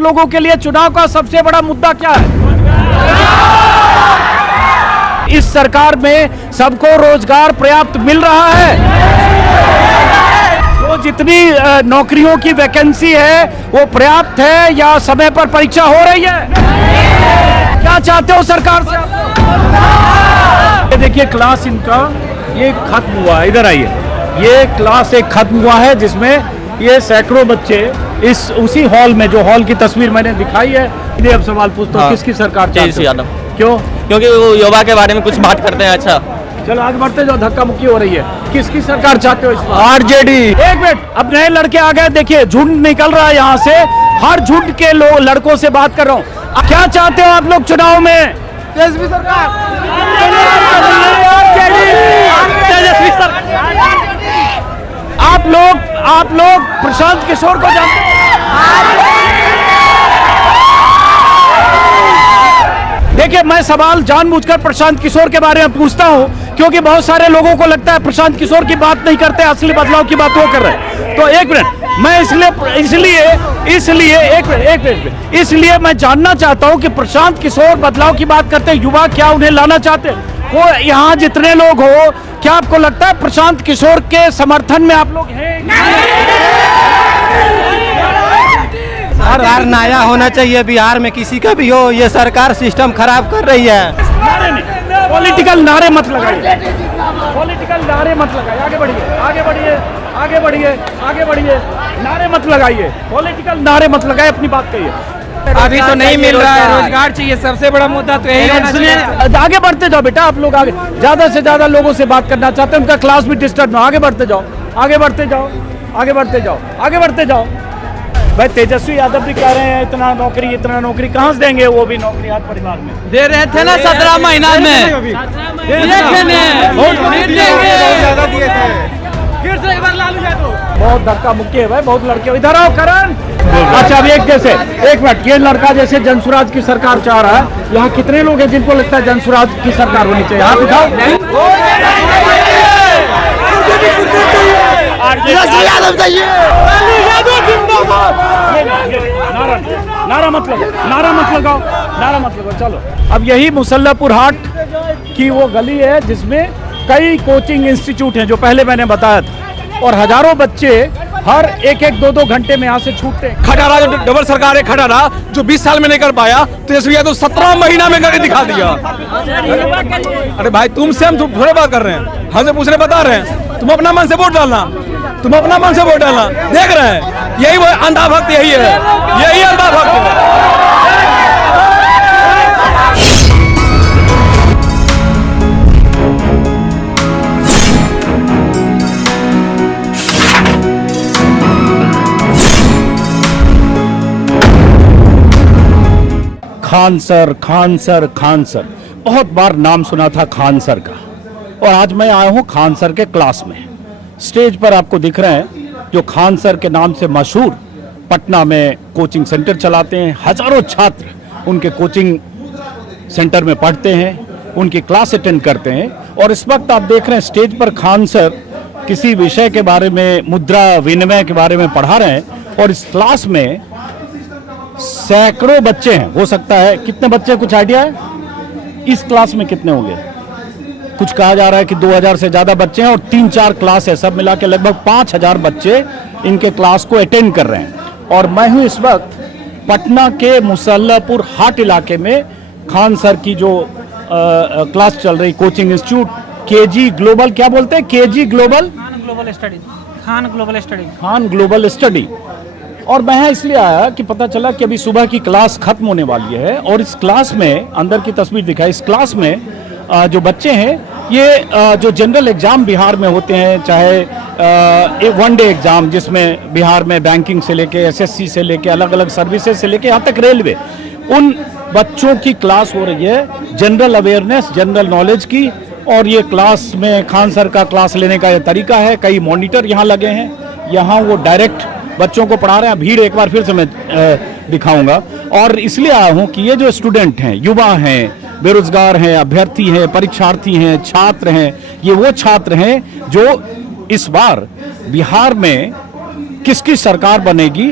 लोगों के लिए चुनाव का सबसे बड़ा मुद्दा क्या है? इस सरकार में सबको रोजगार पर्याप्त मिल रहा है? तो जितनी नौकरियों की वैकेंसी है वो पर्याप्त है या समय पर परीक्षा हो रही है? क्या चाहते हो सरकार से आप? ये देखिए क्लास इनका ये खत्म हुआ है, इधर आइए। ये क्लास एक खत्म हुआ है जिसमें ये सैकड़ों बच्चे इस उसी हॉल में, जो हॉल की तस्वीर मैंने दिखाई है। इन्हें अब सवाल पूछता हूँ, किसकी सरकार चाहते हो? क्यों? क्योंकि वो युवा के बारे में कुछ बात करते हैं। अच्छा चलो आगे बढ़ते जाओ, धक्का मुक्की हो रही है। किसकी सरकार चाहते हो? आरजेडी। एक मिनट, अब नए लड़के आ गए, देखिए झुंड निकल रहा है यहाँ से। हर झुंड के लड़कों से बात कर रहा हूँ। क्या चाहते हो आप लोग चुनाव में? तेजस्वी सरकार। आप लोग प्रशांत किशोर को जानते हैं? देखिए मैं सवाल जानबूझकर प्रशांत किशोर के बारे में पूछता हूं क्योंकि बहुत सारे लोगों को लगता है प्रशांत किशोर की बात नहीं करते, असली बदलाव की बात वो कर रहे हैं। तो एक मिनट, मैं इसलिए मैं जानना चाहता हूं कि प्रशांत किशोर बदलाव की बात करते हैं, युवा क्या उन्हें लाना चाहते हैं? वो यहाँ जितने लोग हो, क्या आपको लगता है प्रशांत किशोर के समर्थन में आप लोग हैं? सरकार नया होना चाहिए बिहार में, किसी का भी हो। ये सरकार सिस्टम खराब कर रही है। नारे नहीं, पॉलिटिकल नारे मत लगाइए, पॉलिटिकल नारे मत लगाइए। आगे बढ़िए, आगे बढ़िए, आगे बढ़िए, आगे बढ़िए। नारे मत लगाइए, पॉलिटिकल नारे मत लगाइए, अपनी बात कहिए। अभी तो नहीं मिल रहा है, रोजगार चाहिए, सबसे बड़ा मुद्दा तो यही होना चाहिए। आगे बढ़ते जाओ बेटा, आप लोग आगे ज्यादा से ज्यादा लोगों से बात करना चाहते हैं, उनका क्लास भी डिस्टर्ब ना। आगे बढ़ते जाओ, आगे बढ़ते जाओ, आगे बढ़ते जाओ, आगे बढ़ते जाओ। भाई तेजस्वी यादव भी कह रहे हैं इतना नौकरी कहाँ से देंगे? वो भी नौकरी हर परिवार में दे रहे थे ना 17 महीना में। फिर से एक बार लालू यादव। बहुत धक्का मुक्की है भाई, बहुत लड़के। इधर आओ करण। अच्छा अब एक मिनट, ये लड़का जैसे जनसुराज की सरकार चाह रहा है, यहाँ कितने लोग हैं जिनको लगता है जनसुराज की सरकार होनी चाहिए? हाथ उठाओ। नारा मत लगाओ। चलो अब यही मुसल्लापुर हाट की वो गली है जिसमें कई कोचिंग इंस्टीट्यूट हैं, जो पहले मैंने बताया था, और हजारों बच्चे हर एक 2 घंटे में यहाँ से छूटते हैं। खटारा जो डबल सरकार है, खटारा जो 20 साल में नहीं कर पाया, तेजस्वी यादव 17 महीना में करके दिखा दिया। अरे भाई तुमसे हम थोड़े बात कर रहे हैं, हमसे पूछ रहे, बता रहे हैं। तुम अपना मन से वोट डालना, देख रहे हैं। यही वो अंधा भक्त, यही अंधा भक्त है। खान सर बहुत बार नाम सुना था खान सर का, और आज मैं आया हूं खान सर के क्लास में। स्टेज पर आपको दिख रहे हैं जो खान सर के नाम से मशहूर पटना में कोचिंग सेंटर चलाते हैं। हजारों छात्र उनके कोचिंग सेंटर में पढ़ते हैं, उनकी क्लास अटेंड करते हैं। और इस वक्त आप देख रहे हैं स्टेज पर खान सर किसी विषय के बारे में, मुद्रा विनिमय के बारे में पढ़ा रहे हैं, और इस क्लास में सैकड़ों बच्चे हैं। हो सकता है कितने बच्चे, कुछ आइडिया है इस क्लास में कितने होंगे? कुछ कहा जा रहा है कि 2000 से ज्यादा बच्चे हैं, और 3-4 क्लास है, सब मिला के लगभग 5000 बच्चे इनके क्लास को अटेंड कर रहे हैं। और मैं हूं इस वक्त पटना के मुसल्लापुर हाट इलाके में। खान सर की जो क्लास चल रही, कोचिंग इंस्टीट्यूट केजी ग्लोबल, क्या बोलते हैं? KG global, Khan global study. और मैं यहाँ इसलिए आया कि पता चला कि अभी सुबह की क्लास खत्म होने वाली है, और इस क्लास में, अंदर की तस्वीर दिखाई, इस क्लास में जो बच्चे हैं, ये जो जनरल एग्जाम बिहार में होते हैं, चाहे 1 डे एग्जाम जिसमें बिहार में बैंकिंग से लेके एसएससी से लेके अलग अलग सर्विसेज से लेके यहाँ तक रेलवे, उन बच्चों की क्लास हो रही है, जनरल अवेयरनेस, जनरल नॉलेज की। और ये क्लास में खान सर का क्लास लेने का ये तरीका है। कई मॉनिटर यहाँ लगे हैं, यहाँ वो डायरेक्ट बच्चों को पढ़ा रहे हैं। भीड़ एक बार फिर से मैं दिखाऊंगा। और इसलिए आया हूँ कि ये जो स्टूडेंट हैं, युवा हैं, बेरोजगार हैं, अभ्यर्थी हैं, परीक्षार्थी हैं, छात्र हैं, ये वो छात्र हैं जो इस बार बिहार में किसकी सरकार बनेगी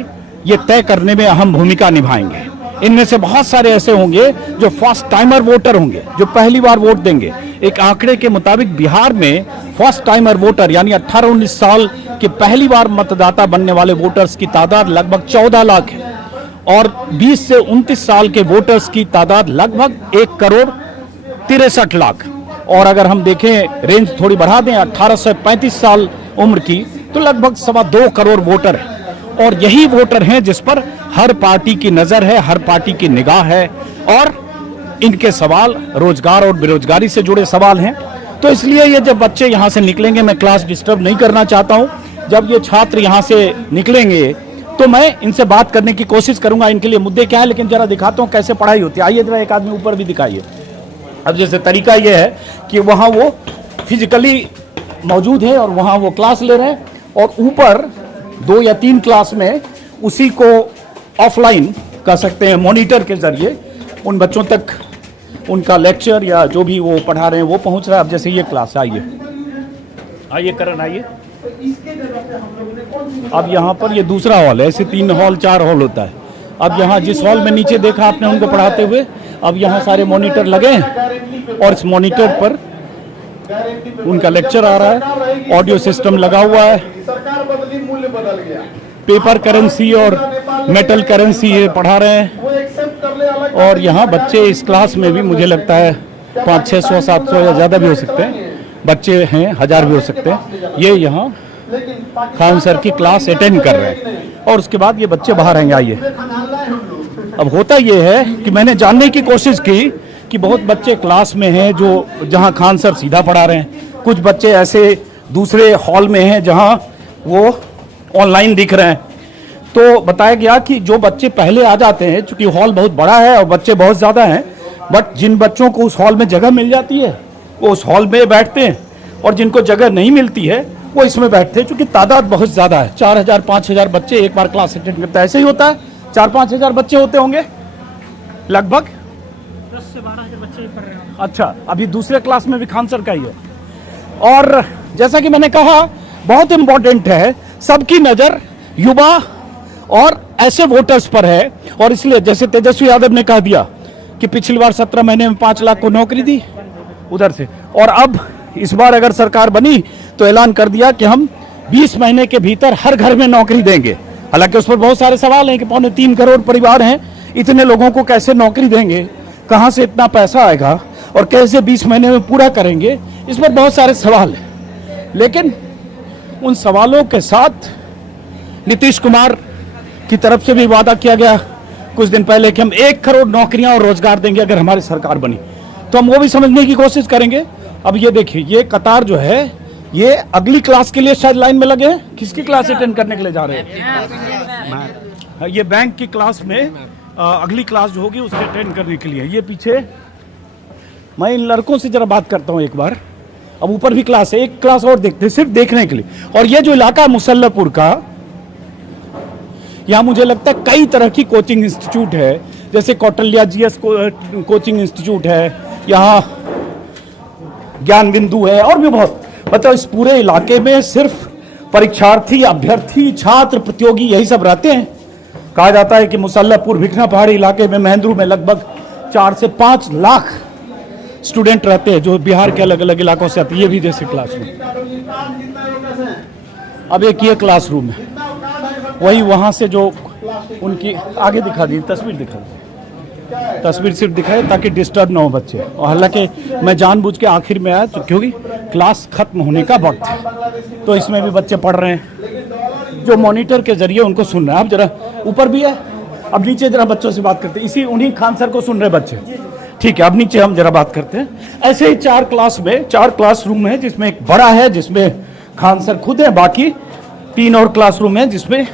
ये तय करने में अहम भूमिका निभाएंगे। इनमें से बहुत सारे ऐसे होंगे जो फर्स्ट टाइमर वोटर होंगे, जो पहली बार वोट देंगे। एक आंकड़े के मुताबिक बिहार में फर्स्ट टाइमर वोटर यानी 18-19 साल के पहली बार मतदाता बनने वाले वोटर्स की तादाद लगभग 14 लाख है और 20 से 29 साल के वोटर्स की तादाद लगभग 1,63 लाख। और अगर हम देखें रेंज थोड़ी बढ़ा दें 18 से 35 साल उम्र की, तो लगभग 2.25 करोड़ वोटर है। और यही वोटर हैं जिस पर हर पार्टी की नजर है, हर पार्टी की निगाह है और इनके सवाल रोजगार और बेरोजगारी से जुड़े सवाल हैं। तो इसलिए ये जब बच्चे यहाँ से निकलेंगे, मैं क्लास डिस्टर्ब नहीं करना चाहता हूँ, जब ये छात्र यहाँ से निकलेंगे तो मैं इनसे बात करने की कोशिश करूंगा इनके लिए मुद्दे क्या है। लेकिन जरा दिखाता हूँ कैसे पढ़ाई होती है। आइए जरा एक आदमी ऊपर भी दिखाइए। अब जैसे तरीका ये है कि वहाँ वो फिजिकली मौजूद है और वहाँ वो क्लास ले रहे हैं और ऊपर 2 या 3 क्लास में उसी को ऑफलाइन कर सकते हैं, मॉनिटर के जरिए उन बच्चों तक उनका लेक्चर या जो भी वो पढ़ा रहे हैं वो पहुंच रहा है। अब जैसे ये क्लास, आइए करण आइए। अब यहाँ पर ये दूसरा हॉल है, ऐसे 3 हॉल 4 हॉल होता है। अब यहाँ जिस हॉल में नीचे देखा आपने उनको पढ़ाते हुए, अब यहाँ सारे मॉनिटर लगे हैं और इस मॉनिटर पर उनका लेक्चर आ रहा है, ऑडियो सिस्टम लगा हुआ है, पेपर करेंसी और मेटल करेंसी ये पढ़ा रहे हैं। और यहाँ बच्चे इस क्लास में भी मुझे लगता है 500-600 700 या ज़्यादा भी हो सकते हैं बच्चे हैं, 1000 भी हो सकते हैं। ये यहाँ खान सर की क्लास अटेंड कर रहे हैं और उसके बाद ये बच्चे बाहर आएंगे। आइए, अब होता ये है कि मैंने जानने की कोशिश की कि बहुत बच्चे क्लास में हैं जो जहाँ खान सर सीधा पढ़ा रहे हैं, कुछ बच्चे ऐसे दूसरे हॉल में हैं जहाँ वो ऑनलाइन दिख रहे हैं। तो बताया गया कि जो बच्चे पहले आ जाते हैं, चूंकि हॉल बहुत बड़ा है और बच्चे बहुत ज़्यादा हैं, बट जिन बच्चों को उस हॉल में जगह मिल जाती है वो उस हॉल में बैठते हैं और जिनको जगह नहीं मिलती है वो इसमें बैठते हैं। चूंकि तादाद बहुत ज़्यादा है, 4000-5000 बच्चे एक बार क्लास अटेंड करते हैं। ऐसे ही होता है, 4-5 बच्चे होते होंगे लगभग, 10 से 12 हज़ार बच्चे पढ़ रहे हैं। अच्छा, अभी दूसरे क्लास में भी खान सर का ही है। और जैसा कि मैंने कहा, बहुत इंपॉर्टेंट है, सबकी नज़र युवा और ऐसे वोटर्स पर है। और इसलिए जैसे तेजस्वी यादव ने कह दिया कि पिछली बार 17 महीने में 5 लाख को नौकरी दी उधर से, और अब इस बार अगर सरकार बनी तो ऐलान कर दिया कि हम 20 महीने के भीतर हर घर में नौकरी देंगे। हालांकि उस पर बहुत सारे सवाल हैं कि 3.25 करोड़ परिवार हैं, इतने लोगों को कैसे नौकरी देंगे, कहाँ से इतना पैसा आएगा और कैसे 20 महीने में पूरा करेंगे, इस पर बहुत सारे सवाल हैं। लेकिन उन सवालों के साथ नीतीश कुमार की तरफ से भी वादा किया गया कुछ दिन पहले कि हम 1 करोड़ नौकरियां और रोजगार देंगे अगर हमारी सरकार बनी, तो हम वो भी समझने की कोशिश करेंगे। अब ये देखिए, ये कतार जो है ये अगली क्लास के लिए शायद लाइन में लगे हैं। किसकी क्लास अटेंड करने के लिए जा रहे हैं? ये बैंक की क्लास में अगली क्लास जो होगी उसके अटेंड करने के लिए। ये पीछे मैं इन लड़कों से जरा बात करता हूँ एक बार। अब ऊपर भी क्लास है, एक क्लास और देखते हैं सिर्फ देखने के लिए। और ये जो इलाका मुसल्लपुर का, यहाँ मुझे लगता है कई तरह की कोचिंग इंस्टीट्यूट है, जैसे कौटिल्य जीएस कोचिंग इंस्टीट्यूट है, यहाँ ज्ञान बिंदु है और भी बहुत। मतलब इस पूरे इलाके में सिर्फ परीक्षार्थी, अभ्यर्थी, छात्र, प्रतियोगी यही सब रहते हैं। कहा जाता है कि मुसल्लपुर भिखना पहाड़ी इलाके में महेंद्रू में लगभग 4 से 5 लाख स्टूडेंट रहते हैं जो बिहार के अलग अलग इलाकों से आते हैं। ये भी जैसे क्लासरूम, अब एक ये क्लासरूम है, वही वहाँ से जो उनकी आगे दिखा दी तस्वीर, तस्वीर सिर्फ दिखाए ताकि डिस्टर्ब ना हो बच्चे। और हालांकि मैं जानबूझ के आखिर में आया तो क्योंकि क्लास खत्म होने का वक्त है, तो इसमें भी बच्चे पढ़ रहे हैं जो मॉनिटर के जरिए उनको सुन रहे हैं। आप जरा ऊपर भी है, अब नीचे जरा बच्चों से बात करते हैं। इसी उन्हीं खान सर को सुन रहे बच्चे, ठीक है। अब नीचे हम जरा बात करते हैं। ऐसे ही 4 क्लासरूम है, जिसमें एक बड़ा है जिसमें खान सर खुद है, बाकी 3 और क्लासरूम है जिसमें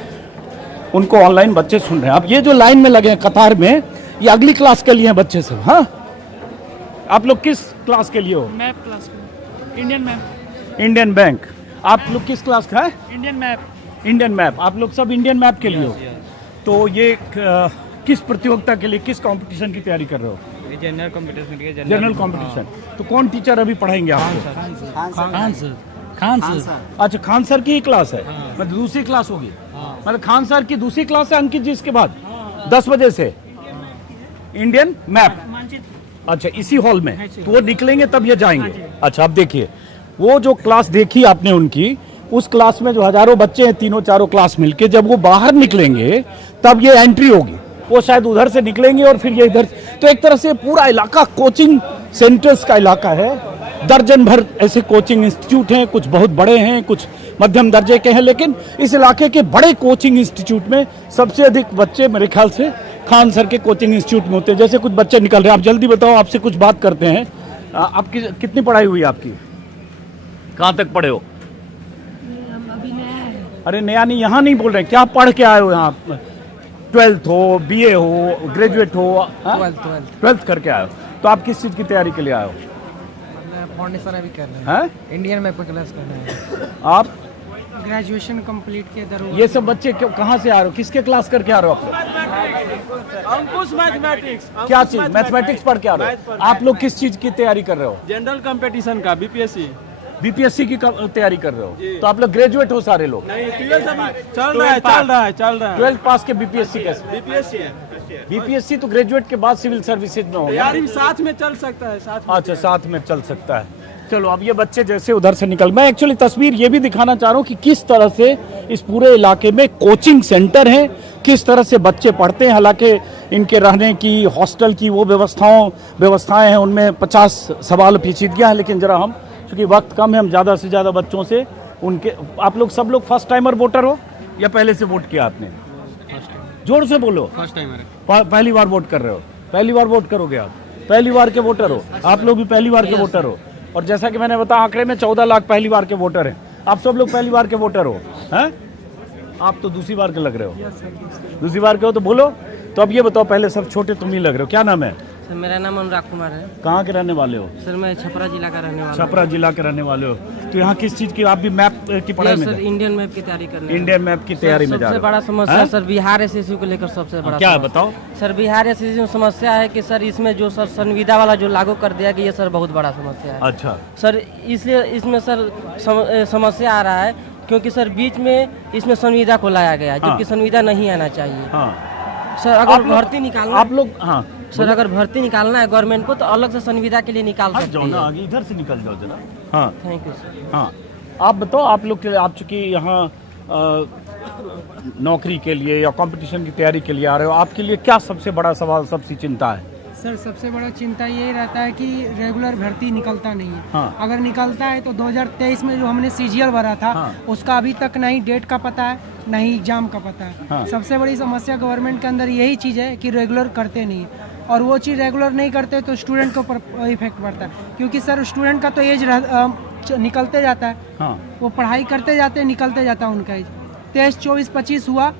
उनको ऑनलाइन बच्चे सुन रहे हैं। अब ये जो लाइन में लगे हैं कतार में, ये अगली क्लास के लिए हैं बच्चे सब। हाँ, आप लोग किस क्लास के लिए हो? मैप क्लास में, इंडियन मैप। Indian bank. आप लोग किस क्लास का है? Indian map. Indian map. आप लोग सब इंडियन मैप के लिए हो। तो ये किस प्रतियोगिता के लिए, किस कंपटीशन की तैयारी कर रहे हो? जनरल कंपटीशन के जनरल कंपटीशन। तो कौन टीचर अभी पढ़ाएंगे आपको? खान सर। अच्छा, खान सर की ही क्लास है, मतलब दूसरी क्लास होगी। मतलब खान सर की दूसरी क्लास है अंकित जी इसके बाद 10 बजे से इंडियन मैप। अच्छा, इसी हॉल में तो वो निकलेंगे तब ये जाएंगे। अच्छा, अब देखिए वो जो क्लास देखी आपने उनकी, उस क्लास में जो हजारों बच्चे हैं, तीनों चारों क्लास मिलके, जब वो बाहर निकलेंगे तब ये एंट्री होगी। वो शायद उधर से निकलेंगे और फिर ये इधर। तो एक तरह से पूरा इलाका कोचिंग सेंटर्स का इलाका है। दर्जन भर ऐसे कोचिंग इंस्टीट्यूट हैं, कुछ बहुत बड़े हैं, कुछ मध्यम दर्जे के हैं, लेकिन इस इलाके के बड़े कोचिंग इंस्टीट्यूट में सबसे अधिक बच्चे मेरे ख्याल से खान सर के कोचिंग इंस्टीट्यूट में होते हैं। जैसे कुछ बच्चे निकल रहे हैं, आप जल्दी बताओ, आपसे कुछ बात करते हैं। आपकी कितनी पढ़ाई हुई आपकी, कहाँ तक पढ़े हो? अरे नया नहीं, यहाँ नहीं बोल रहे, क्या पढ़ के आए हो यहाँ? 12th हो, BA हो, ग्रेजुएट हो? 12th करके आए हो। तो आप किस चीज़ की तैयारी के लिए आए हो? फाउंडेशन अभी कर रहे हैं? हैं, इंडियन मैप का क्लास कर रहे हैं। आप ग्रेजुएशन कंप्लीट किए दरोगा। ये सब बच्चे कहाँ से आ रहे हो, किसके क्लास करके आ रहे हो आप लोग? अंकुश मैथमेटिक्स। क्या चीज? मैथमेटिक्स पढ़ के आ रहे हो आप लोग? किस चीज की तैयारी कर रहे हो? जनरल कंपटीशन का, BPSC। BPSC की तैयारी कर रहे हो? तो आप लोग ग्रेजुएट हो सारे लोग? नहीं, 12th अभी चल रहा है। 12th पास के BPSC कैसे? BPSC है। BPSC तो ग्रेजुएट के बाद सिविल सर्विसेज में होगा। तैयारी साथ में चल सकता है, साथ में। अच्छा, साथ में चल सकता है। चलो, अब ये बच्चे जैसे उधर से निकल, मैं एक्चुअली तस्वीर ये भी दिखाना चाह रहा हूँ कि किस तरह से इस पूरे इलाके में कोचिंग सेंटर है, किस तरह से बच्चे पढ़ते हैं। हालांकि इनके रहने की, हॉस्टल की वो व्यवस्थाएं हैं, उनमें 50 सवाल पेचीदगियाँ हैं, लेकिन जरा हम चूँकि वक्त कम है, हम ज़्यादा से ज़्यादा बच्चों से उनके। आप लोग सब लोग फर्स्ट टाइमर वोटर हो या पहले से वोट किया आपने? जोर से बोलो। फर्स्ट टाइमर पहली बार वोट कर रहे हो? पहली बार वोट करोगे आप? पहली बार के वोटर हो आप लोग भी? पहली बार के वोटर हो। और जैसा कि मैंने बताया, आंकड़े में 14 लाख पहली बार के वोटर हैं। आप सब लोग पहली बार के वोटर हो? हैं? आप तो दूसरी बार के लग रहे हो। दूसरी बार के हो तो बोलो। तो अब ये बताओ, पहले सब छोटे तुम ही लग रहे हो, क्या नाम है? सर मेरा नाम अनुराग कुमार है। कहाँ के रहने वाले हो? सर मैं छपरा जिला का रहने वाला छपरा जिला के रहने वाले हो। तो यहाँ किस चीज़ की, आप भी मैप की पढ़ाई में? सर इंडियन मैप की तैयारी करने। इंडियन मैप की तैयारी में जा रहे सबसे हो? बड़ा समस्या सर बिहार SSU को लेकर सबसे बड़ा क्या समस्या। बताओ? सर बिहार SSU में समस्या है कि सर इसमें जो सर संविदा वाला जो लागू कर दिया गया, ये सर बहुत बड़ा समस्या है। अच्छा सर इसलिए इसमें सर समस्या आ रहा है, क्योंकि सर बीच में इसमें संविदा को लाया गया, जबकि संविदा नहीं आना चाहिए। हाँ सर अगर भर्ती निकालना, आप लोग, हाँ सर अगर भर्ती निकालना है गवर्नमेंट को, तो अलग से संविदा के लिए निकाल हट सकते जाओ ना, हैं। आगे इधर से निकल जाओ जरा। हाँ थैंक यू सर। हाँ, आप बताओ, आप लोग के, आप चूंकि यहाँ नौकरी के लिए या कंपटीशन की तैयारी के लिए आ रहे हो, आपके लिए क्या सबसे बड़ा सवाल, सबसे चिंता है? सर सबसे बड़ा चिंता यही रहता है कि रेगुलर भर्ती निकलता नहीं है। हाँ। अगर निकलता है तो 2023 में जो हमने CGL भरा था, हाँ। उसका अभी तक नहीं डेट का पता है, नहीं एग्जाम का पता है। हाँ। सबसे बड़ी समस्या गवर्नमेंट के अंदर यही चीज़ है कि रेगुलर करते नहीं है, और वो चीज़ रेगुलर नहीं करते तो स्टूडेंट के ऊपर इफेक्ट पड़ता है, क्योंकि सर स्टूडेंट का तो एज निकलते जाता है। हाँ। वो पढ़ाई करते जाते निकलते जाता है उनका एज। 23, 24, 25 हुआ,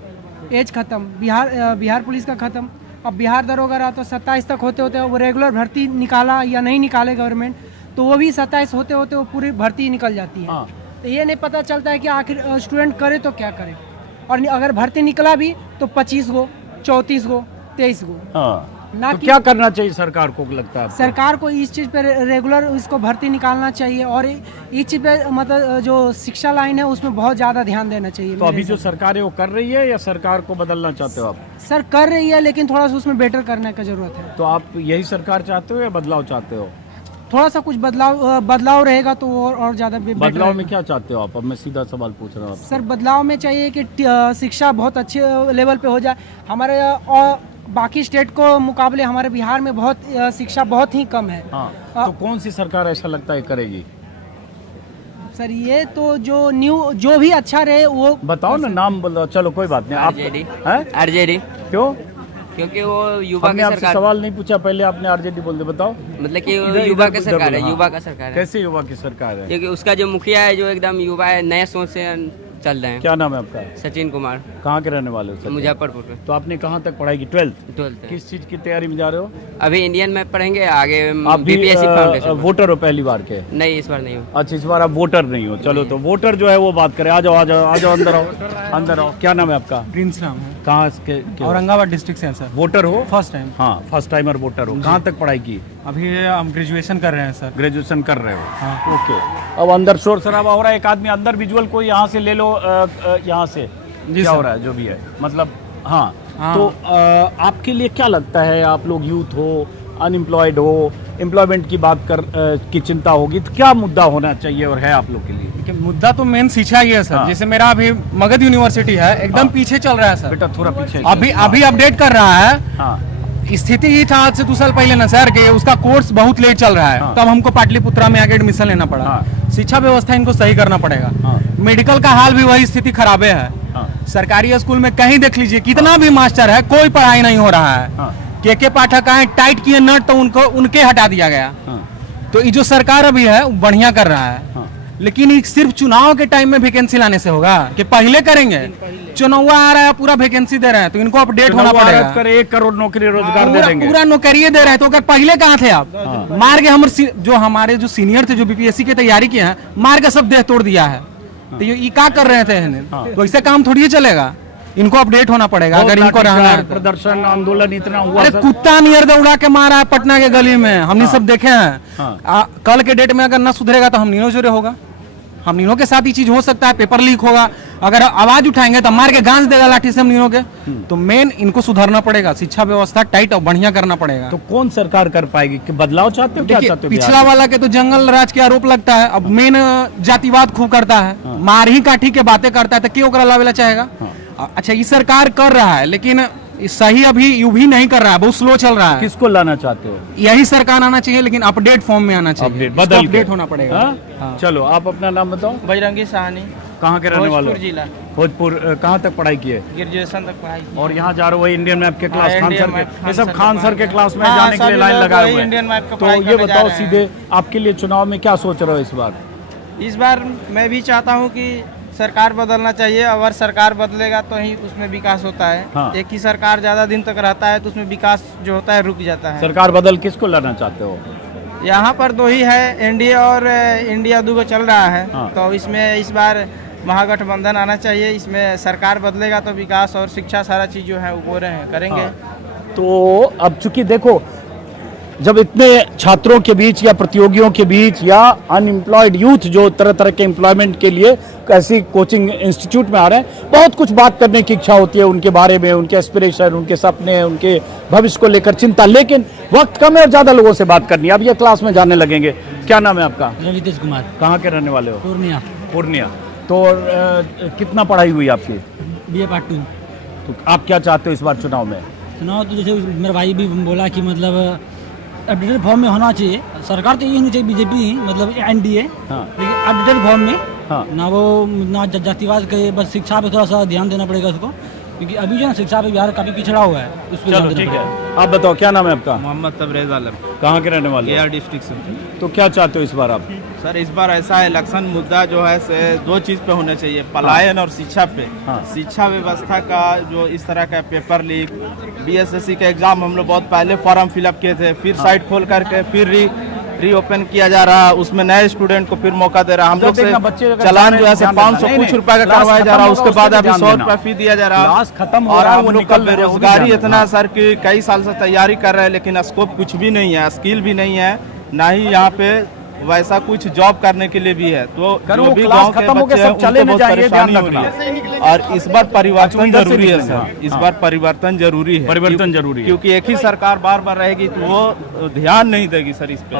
एज खत्म। बिहार पुलिस का खत्म। अब बिहार दरोगा रहा तो 27 तक होते होते वो रेगुलर भर्ती निकाला या नहीं निकाले गवर्नमेंट, तो वो भी 27 होते होते वो पूरी भर्ती निकल जाती है। हाँ। तो ये नहीं पता चलता है कि आखिर स्टूडेंट करे तो क्या करे, और अगर भर्ती निकला भी तो 25 गो, 34 गो, 23 गो। हाँ। ना तो कि क्या करना चाहिए सरकार को, लगता है आपको? सरकार को इस चीज़ पे रेगुलर इसको भर्ती निकालना चाहिए, और इस चीज़ पे मतलब जो शिक्षा लाइन है उसमें बहुत ज़्यादा ध्यान देना चाहिए। तो अभी जो सरकार है वो कर रही है या सरकार को बदलना चाहते हो आप? सर कर रही है, लेकिन थोड़ा सा उसमें बेटर करने का जरूरत है। तो आप यही सरकार चाहते हो या बदलाव चाहते हो? थोड़ा सा कुछ बदलाव रहेगा तो और ज़्यादा बेटर बदलाव में रहेगा। क्या चाहते हो आप? अब मैं सीधा सवाल पूछ रहा हूँ आपसे। सर बदलाव में चाहिए कि शिक्षा बहुत अच्छे लेवल पे हो जाए। हमारे और बाकी स्टेट को मुकाबले हमारे बिहार में बहुत शिक्षा बहुत ही कम है। हाँ, तो कौन सी सरकार ऐसा लगता है करेगी? सर ये तो जो भी अच्छा रहे वो बताओ ना, नाम बोलो। चलो कोई बात नहीं। आप RJD। हैं? RJD, क्यों? क्योंकि वो युवा हमने की आपसे सरकार, सवाल नहीं पूछा, पहले आपने RJD बोल दे। बताओ मतलब कि इधर- युवा इधर- की इधर सरकार बोलो, है, हाँ। युवा का सरकार है। कैसे युवा की सरकार है? क्योंकि उसका जो मुखिया है जो एकदम युवा है, नए सोच से चल रहे हैं। क्या नाम है आपका? सचिन कुमार, कहाँ के रहने वाले हो सर? मुजफ्फरपुर में तो आपने कहाँ तक पढ़ाई की? 12th। 12th। किस चीज की तैयारी में जा रहे हो? अभी इंडियन मैप पढ़ेंगे, आगे आप भी BPSC फाउंडेशन। वोटर हो पहली बार के? नहीं, इस बार नहीं हो। अच्छा, इस बार आप वोटर नहीं हो। चलो, तो वोटर जो है वो बात करें। आ जाओ आ जाओ आ जाओ, अंदर आओ अंदर आओ। क्या नाम है आपका? प्रिंस नाम है, कहाँ के हो? औरंगाबाद डिस्ट्रिक्ट से हैं सर। वोटर हो? First time. हाँ, फर्स्ट टाइमर वोटर हो। कहाँ तक पढ़ाई की? अभी हम ग्रेजुएशन कर रहे हैं सर। ग्रेजुएशन कर रहे हो? हाँ। ओके। अब अंदर शोर शराबा हो रहा है, एक आदमी अंदर, विजुअल कोई यहाँ से ले लो, यहाँ से क्या हो रहा है जो भी है, मतलब हाँ। तो आपके लिए क्या लगता है, आप लोग यूथ हो, अनएम्प्लॉयड हो, एम्प्लॉयमेंट की बात की चिंता होगी, तो क्या मुद्दा होना चाहिए और है आप लोग के लिए? कि मुद्दा तो मेन शिक्षा ही है सर। हाँ। जैसे मेरा अभी मगध यूनिवर्सिटी है, एकदम पीछे चल रहा है सर। बेटा थोड़ा पीछे अभी अपडेट कर रहा है। हाँ स्थिति ही था आज से 2 साल पहले ना सर, कि उसका कोर्स बहुत लेट चल रहा है। हाँ। तब हमको पाटलिपुत्रा में आके एडमिशन लेना पड़ा। हाँ। शिक्षा व्यवस्था इनको सही करना पड़ेगा। हाँ। मेडिकल का हाल भी वही स्थिति खराबे है। हाँ। सरकारी स्कूल में कहीं देख लीजिए, कितना भी मास्टर है, कोई पढ़ाई नहीं हो रहा है। हाँ। के पाठक आए, टाइट किए नट, तो उनके हटा दिया गया। हाँ। तो ये जो सरकार अभी है वो बढ़िया कर रहा है। हाँ। लेकिन ये सिर्फ चुनाव के टाइम में वैकेंसी लाने से होगा कि पहले करेंगे? चुनाव आ रहा है, पूरा वैकेंसी दे रहे हैं, तो इनको अपडेट होना पड़ेगा। 1 करोड़ नौकरी रोजगार दे देंगे। पूरा नौकरी दे रहे हैं, तो अगर पहले कहाँ थे आप? मार के हमारे जो सीनियर थे, जो बीपीएससी की तैयारी किए हैं, मार के सब देह तोड़ दिया है। तो ये क्या कर रहे थे? तो इससे काम थोड़ी चलेगा, इनको अपडेट होना पड़ेगा अगर इनको रहना है। प्रदर्शन आंदोलन इतना हुआ, अरे कुत्ता नियर दौड़ा के मारा है पटना के गली में, हमने सब देखे हैं। हाँ। कल के डेट में अगर न सुधरेगा तो हम नीनो जोरे होगा, हम नीनो के साथ ही चीज हो सकता है, पेपर लीक होगा। अगर आवाज उठाएंगे तो मार के गांज देगा लाठी से हम नीनो के। तो मेन इनको सुधारना पड़ेगा, शिक्षा व्यवस्था टाइट और बढ़िया करना पड़ेगा। तो कौन सरकार कर पाएगी? कि बदलाव चाहते हो, क्या चाहते हो? पिछला वाला के तो जंगल राज के आरोप लगता है, अब मेन जातिवाद खूब करता है, मार ही काठी के बातें करता है, तो क्यों ओकरा लावेला चाहेगा? अच्छा, ये सरकार कर रहा है, लेकिन सही अभी यू भी नहीं कर रहा है, बहुत स्लो चल रहा है। किसको लाना चाहते हो? यही सरकार आना चाहिए, लेकिन अपडेट फॉर्म में आना चाहिए, अपडेट होना पड़ेगा। हाँ? चलो, आप अपना नाम बताओ। बजरंगी साहनी, कहाँ के रहने वाले हो? भोजपुर जिला, भोजपुर। कहाँ तक पढ़ाई की है? ग्रेजुएशन तक पढ़ाई की। और यहाँ जा रहे हो इंडियन मैप के class, Khan Indian sir map, के, खान ये सब सर खान के सर के क्लास में हाँ, जाने के लिए सभी लाइन लोग लगाए वही हुए हैं। इंडियन मैप का तो पढ़ाई ये करने जा बताओ रहे हैं। सीधे, आपके लिए चुनाव में क्या सोच रहे हो इस बार? इस बार मैं भी चाहता हूँ कि सरकार बदलना चाहिए। अगर सरकार बदलेगा तो ही उसमें विकास होता है। हाँ। एक ही सरकार ज्यादा दिन तक रहता है तो उसमें विकास जो होता है रुक जाता है। सरकार बदल किसको लाना चाहते हो? यहाँ पर 2 ही है, एनडीए और इंडिया 2 को चल रहा है। हाँ। तो इसमें इस बार महागठबंधन आना चाहिए। इसमें सरकार बदलेगा तो विकास और शिक्षा सारा चीज जो है वो हो रहे हैं करेंगे। हाँ। तो अब चूंकि देखो, जब इतने छात्रों के बीच या प्रतियोगियों के बीच या अनएम्प्लॉयड यूथ जो तरह तरह के एम्प्लॉयमेंट के लिए ऐसी कोचिंग इंस्टीट्यूट में आ रहे हैं, बहुत कुछ बात करने की इच्छा होती है उनके बारे में, उनके एस्पिरेशन, उनके सपने, उनके भविष्य को लेकर चिंता, लेकिन वक्त कम है और ज़्यादा लोगों से बात करनी है। अब ये क्लास में जाने लगेंगे। क्या नाम है आपका? रवितेश कुमार, कहाँ के रहने वाले हो? पूर्णिया, पूर्णिया। तो कितना पढ़ाई हुई आपकी? BA part 2। तो आप क्या चाहते हो इस बार चुनाव में? चुनाव तो जैसे मेरा भाई भी बोला कि मतलब अपडेटेड फॉर्म में होना चाहिए। सरकार तो ये नहीं चाहिए बीजेपी, मतलब NDA, हाँ। लेकिन अपडेटेड फॉर्म में हाँ। ना वो ना जातिवाद के, बस शिक्षा पे थोड़ा सा ध्यान देना पड़ेगा उसको, क्योंकि अभी जो है शिक्षा पे बिहार काफी पिछड़ा हुआ है, उसको ध्यान चलो देना ठीक है, पड़ेगा। आप बताओ क्या नाम है आपका? मोहम्मद तबरेज आलम, कहाँ के रहने वाले हो? डिस्ट्रिक्ट से। तो क्या चाहते हो इस बार आप? सर इस बार ऐसा है, इलेक्शन मुद्दा जो है से 2 चीज़ पे होना चाहिए, पलायन और शिक्षा पे। हाँ। शिक्षा व्यवस्था का जो इस तरह का पेपर लीक, BSSC का एग्जाम हम लोग बहुत पहले फॉर्म फिलअप किए थे, फिर साइट खोल करके फिर रीओपन किया जा रहा है, उसमें नए स्टूडेंट को फिर मौका दे रहा है। हम लोग से चलान जो है 500 कुछ रुपए का करवाया जा रहा है, उसके बाद अभी 100 रुपया फी दिया जा रहा है। खत्म और हम लोग का बेरोजगारी इतना सर कि कई साल से तैयारी कर रहे हैं, लेकिन स्कोप कुछ भी नहीं है, स्किल भी नहीं है, ना ही यहाँ पे वैसा कुछ जॉब करने के लिए भी है। तो जो भी गांव के बच्चे हैं उनको बहुत परेशानी हो रही है। और इस बार परिवर्तन जरूरी है सर, इस बार परिवर्तन जरूरी है, परिवर्तन जरूरी है, क्योंकि एक ही सरकार बार बार रहेगी तो वो ध्यान नहीं देगी सर इस पे।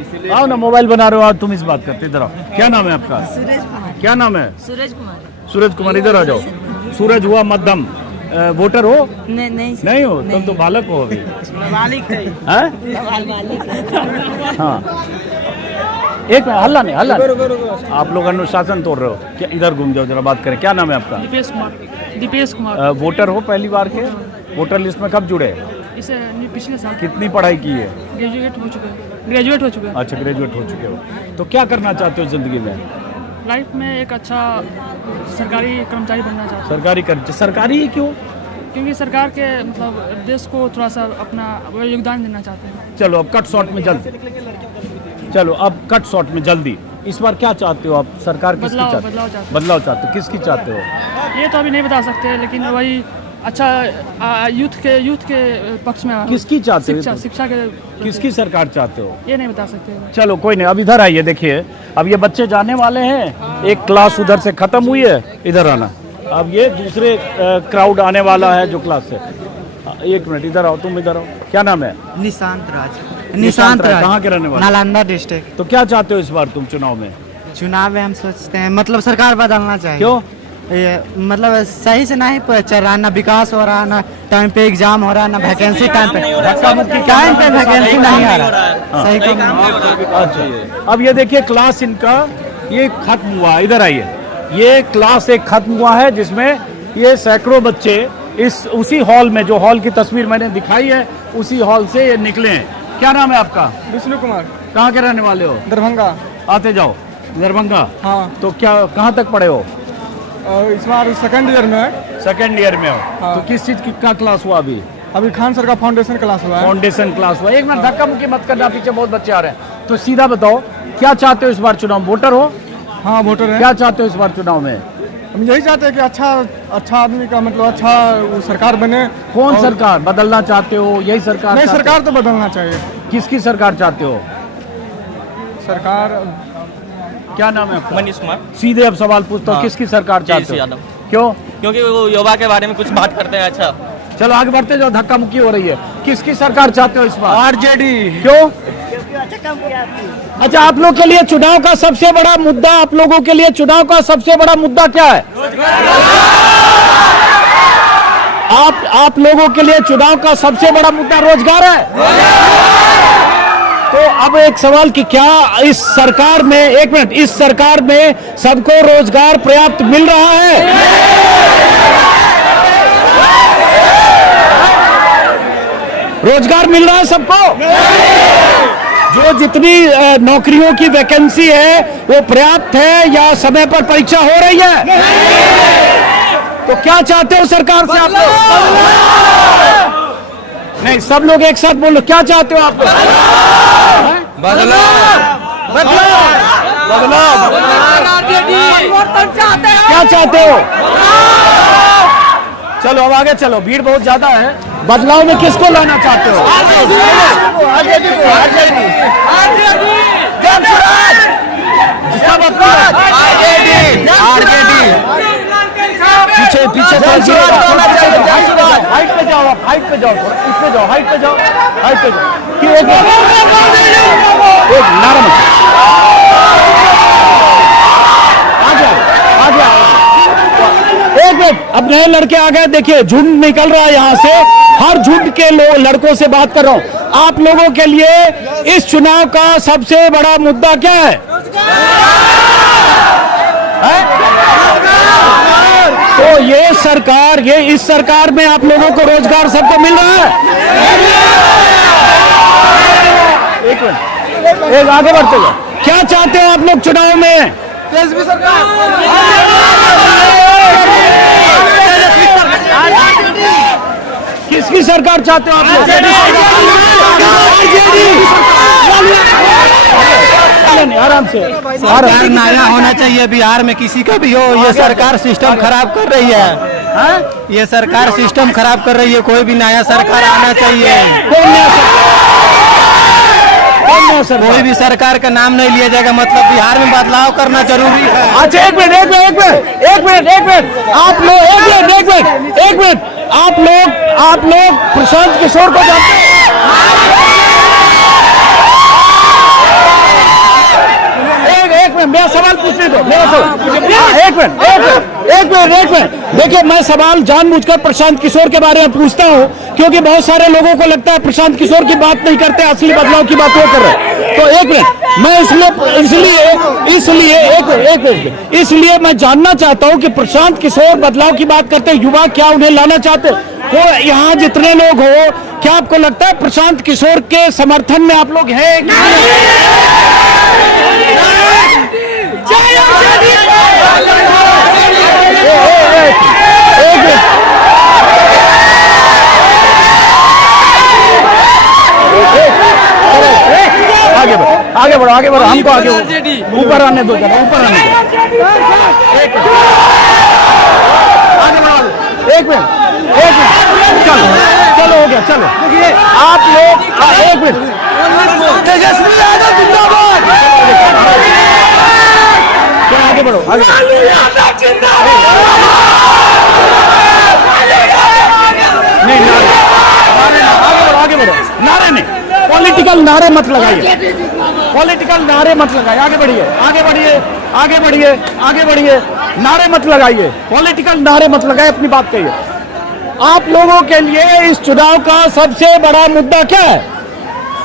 इसीलिए आओ ना, मोबाइल बना रहे हो और तुम इस बात करते, इधर आओ। क्या नाम है आपका? सूरज कुमार। क्या नाम है? सूरज कुमार। सूरज कुमार, इधर आ जाओ। सूरज हुआ मध्यम, वोटर हो? नहीं हो, तुम तो बालक हो अभी। नाबालिग है। हाँ, एक मिनट, हल्ला नहीं। आप लोग अनुशासन तोड़ रहे हो क्या? इधर घूम जाओ जरा, बात करें। क्या नाम है आपका? दीपेश कुमार। वोटर हो पहली बार के? वोटर लिस्ट में कब जुड़े? इसे पिछले साल। कितनी पढ़ाई की है? ग्रेजुएट हो चुका है। अच्छा, ग्रेजुएट हो चुके हो। तो क्या करना चाहते हो जिंदगी में? लाइफ में एक अच्छा सरकारी कर्मचारी बनना चाहता हूँ। सरकारी कर्मचारी? सरकारी क्यों? क्योंकि सरकार के मतलब देश को थोड़ा सा अपना योगदान देना चाहते हैं। चलो अब कट शॉर्ट में जल्दी, चलो अब कट शॉर्ट में जल्दी, इस बार क्या चाहते हो आप? सरकार किसकी चाहते हो? बदलाव चाहते हो? किसकी चाहते हो? ये तो अभी नहीं बता सकते, लेकिन वही अच्छा यूथ के पक्ष में। किसकी चाहते हो? शिक्षा के। किसकी सरकार चाहते हो? ये नहीं बता सकते। चलो कोई नहीं, अब इधर आइए। देखिए अब ये बच्चे जाने वाले हैं, एक क्लास उधर से खत्म हुई है, इधर आना। अब ये दूसरे क्राउड आने वाला है जो क्लास से। एक मिनट इधर आओ, तुम इधर आओ। क्या नाम है? निशांत राज। निशांत राज कहाँ के रहने वाले? नालंदा डिस्ट्रिक्ट। तो क्या चाहते हो इस बार तुम चुनाव में? चुनाव में हम सोचते हैं मतलब सरकार बदलना चाहिए। क्यों? ये मतलब सही से नहीं चल रहा, ना विकास हो रहा, ना टाइम पे एग्जाम हो रहा, ना वैकेंसी टाइम पे टाइम पे वैकेंसी नहीं आ रहा। सही अच्छा, अब ये देखिए क्लास इनका ये खत्म हुआ। इधर आइए, ये क्लास एक खत्म हुआ है जिसमें ये सैकड़ों बच्चे इस उसी हॉल में, जो हॉल की तस्वीर मैंने दिखाई है, उसी हॉल से ये निकले हैं। क्या नाम है आपका? विष्णु कुमार। कहाँ के रहने वाले हो? दरभंगा। आते जाओ दरभंगा। हाँ। तो क्या कहाँ तक पढ़े हो? इस बार सेकंड ईयर में है। सेकेंड ईयर में हो। हाँ। तो किस चीज का क्लास हुआ अभी? अभी खान सर का फाउंडेशन क्लास हुआ है। फाउंडेशन क्लास हुआ। एक मिनट धक्का मुक्की मत करना, पीछे बहुत बच्चे आ रहे हैं। तो सीधा बताओ, क्या चाहते हो इस बार चुनाव? वोटर हो? हाँ वोटर है। क्या चाहते हो इस बार चुनाव में? हम यही चाहते हैं कि अच्छा आदमी का मतलब अच्छा वो सरकार बने। कौन सरकार बदलना चाहते हो? यही सरकार? नहीं, चाहते सरकार तो बदलना चाहिए। हो? किसकी सरकार चाहते हो? सरकार। क्या नाम है आपका? मनीष कुमार। सीधे अब सवाल पूछता हूँ, किसकी सरकार चाहते हो? क्यों? क्योंकि वो युवा के बारे में कुछ बात करते हैं। अच्छा चलो आगे बढ़ते जाओ, धक्का मुक्की हो रही है। किसकी सरकार चाहते हो इस बार? आरजेडी। क्यों? अच्छा, आप लोग के लिए चुनाव का सबसे बड़ा मुद्दा, आप लोगों के लिए चुनाव का सबसे बड़ा मुद्दा क्या है? आप लोगों के लिए चुनाव का सबसे बड़ा मुद्दा रोजगार है। तो अब एक सवाल कि क्या इस सरकार में, एक मिनट, इस सरकार में सबको रोजगार पर्याप्त मिल रहा है? रोजगार मिल रहा है सबको? जो जितनी नौकरियों की वैकेंसी है वो पर्याप्त है या समय पर परीक्षा हो रही है? तो क्या चाहते हो सरकार से आप लोग? नहीं, सब लोग एक साथ बोलो, क्या चाहते हो आप लोग? क्या चाहते हो? चलो अब आगे चलो, भीड़ बहुत ज्यादा है। बदलाव में किसको लाना चाहते हो? पीछे पीछे हाइट पे जाओ, हाइट पे जाओ, इस पे जाओ, हाइट पे जाओ, हाइट पे जाओ। एक नारा मत आ गया। एक मिनट, अब नए लड़के आ गए। देखिए झुंड निकल रहा है यहाँ से, हर झुंड के लड़कों से बात कर रहा हूँ। आप लोगों के लिए इस चुनाव का सबसे बड़ा मुद्दा क्या है? तो ये सरकार, ये इस सरकार में आप लोगों को रोजगार सबको मिल रहा है? एक मिनट, एक आगे बढ़ते जाओ। क्या चाहते हो आप लोग चुनाव में? किसकी सरकार चाहते हो आप लोग? आराम से। सरकार नया होना चाहिए बिहार में, किसी का भी हो। ये सरकार सिस्टम खराब कर रही है। ये सरकार सिस्टम खराब कर रही है, कोई भी नया सरकार आना चाहिए। कौन नया सरकार? कोई भी सरकार का नाम नहीं लिया जाएगा, मतलब बिहार में बदलाव करना जरूरी है। अच्छा एक मिनट, आप लोग प्रशांत किशोर को जानते हैं? एक मिनट, मेरा सवाल पूछने दो, मेरा सवाल। एक मिनट। देखिए, मैं सवाल जानबूझकर प्रशांत किशोर के बारे में पूछता हूँ क्योंकि बहुत सारे लोगों को लगता है प्रशांत किशोर की बात नहीं करते, असली बदलाव की बात वो कर रहे हैं। तो एक मिनट, मैं इसलिए मैं जानना चाहता हूँ कि प्रशांत किशोर बदलाव की बात करते हैं, युवा क्या उन्हें लाना चाहते हो? यहाँ जितने लोग हो, क्या आपको लगता है प्रशांत किशोर के समर्थन में आप लोग हैं? आगे बढ़ो, हमको आगे ऊपर आने दो, ऊपर आने दो। एक मिनट, चलो हो गया, चलो आप लोग। एक मिनट, तेजस्वी यादव जिंदाबाद। आगे बढ़ो, आगे नहीं, आगे बढ़ो, नारे नहीं, पॉलिटिकल नारे मत लगाइए, पॉलिटिकल नारे मत लगाइए, आगे बढ़िए, आगे बढ़िए, आगे बढ़िए, आगे बढ़िए, नारे मत लगाइए, पॉलिटिकल नारे मत लगाइए, अपनी बात कहिए। आप लोगों के लिए इस चुनाव का सबसे बड़ा मुद्दा क्या है?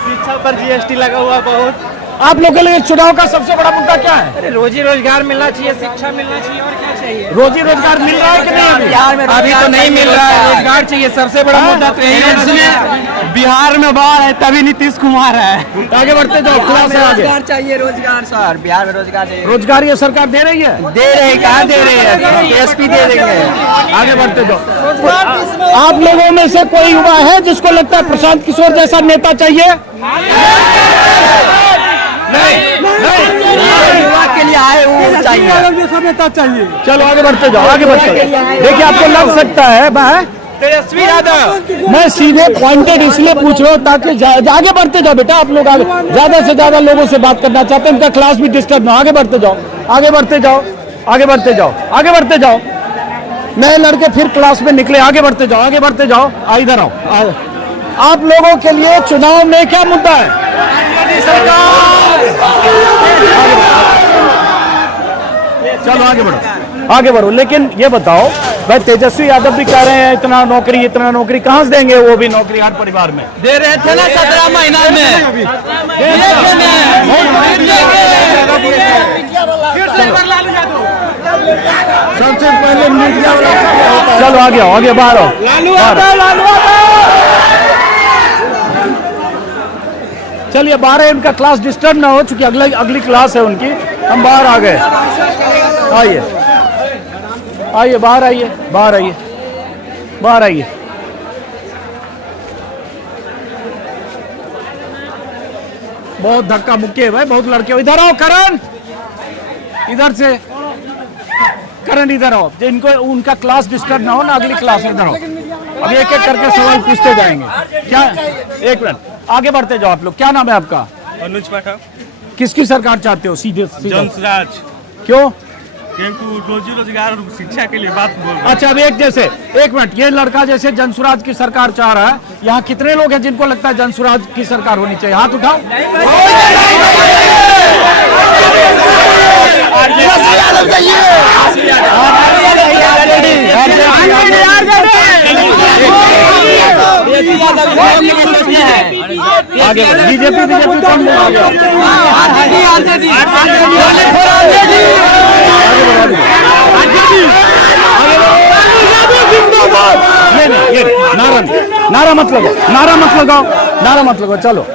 शिक्षा पर जीएसटी लगा हुआ बहुत। आप लोगों के लिए चुनाव का सबसे बड़ा मुद्दा क्या है? अरे रोजी रोजगार मिलना चाहिए, शिक्षा मिलना चाहिए, और क्या चाहिए? रोजी रोजगार मिल रहा है कि नहीं? अभी तो नहीं मिल रहा है, रोजगार चाहिए, सबसे बड़ा मुद्दा तो यही है। बिहार में बाढ़ है तभी नीतीश कुमार है। आगे बढ़ते जाओ, क्लास से आगे। रोजगार चाहिए, रोजगार सर, बिहार में रोजगार चाहिए। रोजगार ये सरकार दे रही है? दे रही, कहाँ दे रही है? टीएसपी दे रही है। आगे बढ़ते जाओ। आप लोगों में से कोई युवा है जिसको लगता है प्रशांत किशोर जैसा नेता चाहिए? युवा के लिए आए वो चाहिए, नेता चाहिए। चलो आगे बढ़ते जाओ, आगे बढ़ते जाओ। देखिए आपको लग सकता है तेजस्वी यादव। मैं सीधे पॉइंटेड इसलिए पूछ रहा हूँ ताकि आगे बढ़ते जाओ बेटा, आप लोग आगे ज्यादा से ज्यादा लोगों से बात करना चाहते हैं, इनका क्लास भी डिस्टर्ब ना। आगे बढ़ते जाओ, आगे बढ़ते जाओ, आगे बढ़ते जाओ, आगे बढ़ते जाओ। नए लड़के फिर क्लास में निकले, आगे बढ़ते जाओ, आगे बढ़ते जाओ। इधर आओ। आप लोगों के लिए चुनाव में क्या मुद्दा है? चलो आगे बढ़ो, आगे बढ़ो। लेकिन ये बताओ भाई, तेजस्वी यादव भी कह रहे हैं इतना नौकरी कहाँ से देंगे? वो भी नौकरी हर परिवार में दे रहे थे ना 17 महीना में। सबसे पहले मीडिया वाला। चलो आगे आओ, आगे बाहर आओ। चलिए बाहर है, इनका क्लास डिस्टर्ब ना हो, चूंकि अगली क्लास है उनकी। हम बाहर आ गए। आइए आइए, बाहर आइए, बाहर आइए, बाहर आइए। बहुत धक्का मुक्की है भाई, बहुत लड़के। इधर आओ करण, इधर से करण, इधर आओ। इनको उनका क्लास डिस्टर्ब ना हो ना, अगली क्लास है, इधर आओ। अब एक एक करके सवाल पूछते जाएंगे। क्या, एक मिनट, आगे बढ़ते जाओ आप लोग। क्या नाम है आपका? अनुज पाठक। किसकी सरकार चाहते हो? सीधे जनसुराज। क्यों? क्योंकि रोजी रोजगार और शिक्षा के लिए बात बोल रहे हैं। अच्छा, अब एक मिनट, ये लड़का जैसे जनसुराज की सरकार चाह रहा है, यहाँ कितने लोग हैं जिनको लगता है जनसुराज की सरकार होनी चाहिए? हाथ उठाओ। आगे बीजेपी नारा मत लगाओ, नारा मत लगाओ, नारा मत लगाओ। चलो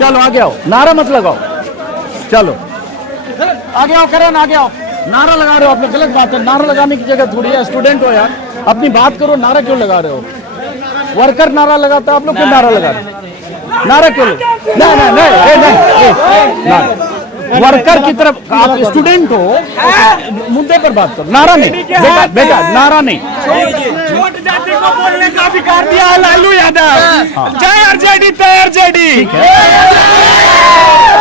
चलो आगे आओ, नारा मत लगाओ। चलो आगे आओ करण, आगे आओ। नारा लगा रहे हो आप लोग, गलत बात है। नारा लगाने की जगह थोड़ी है, स्टूडेंट हो यार, अपनी बात करो। नारा क्यों लगा रहे हो? वर्कर नारा लगाता है, आप लोग क्यों नारा लगा रहे हो? नारा क्यों? नहीं, वर्कर की तरफ आप स्टूडेंट हो, मुद्दे पर बात करो। नारा नहीं बेटा, नारा नहीं। छोट जाति को बोलने का अधिकार दिया है लालू यादव। जय आरजेडी, जय आरजेडी।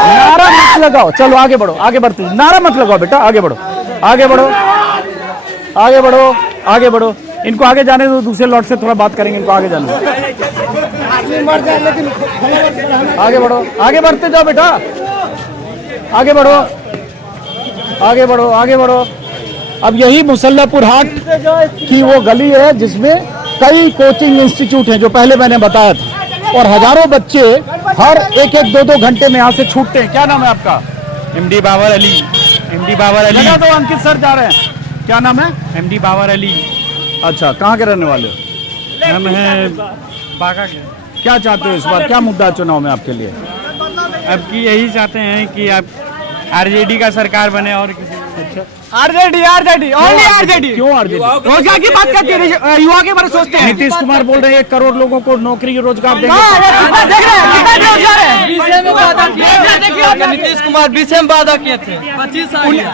नारा मत लगाओ। चलो आगे बढ़ो, आगे बढ़ते। नारा मत लगाओ बेटा, आगे बढ़ो, आगे बढ़ो, आगे बढ़ो, आगे बढ़ो। इनको आगे जाने दो, दूसरे लॉट से थोड़ा बात करेंगे। इनको आगे जाने दो, आगे बढ़ो, आगे बढ़ते जाओ बेटा, आगे बढ़ो, आगे बढ़ो, आगे बढ़ो। अब यही मुसल्लापुर हाट की वो गली है जिसमें कई कोचिंग इंस्टीट्यूट हैं, जो पहले मैंने बताया था, और हजारों बच्चे हर एक 2 घंटे में यहाँ से छूटते हैं। क्या नाम है आपका? एमडी बाबर अली। एमडी बाबर अली। लगा तो अंकित सर जा रहे हैं। क्या नाम है? एमडी बाबर अली। अच्छा, कहाँ के रहने वाले हो? हम हैं बांका के। क्या चाहते हो इस बार? क्या मुद्दा है चुनाव में आपके लिए? अब की यही चाहते हैं कि आप आरजेडी का सरकार बने और किसी। RJD, only RJD. क्यों आरजेडी? रोजगार की बात करते हैं, युवा के बारे में सोचते हैं। नीतीश कुमार बोल रहे हैं 1 करोड़ लोगों को नौकरी रोजगार देंगे। नीतीश कुमार 20 में वादा किए थे, 25 साल में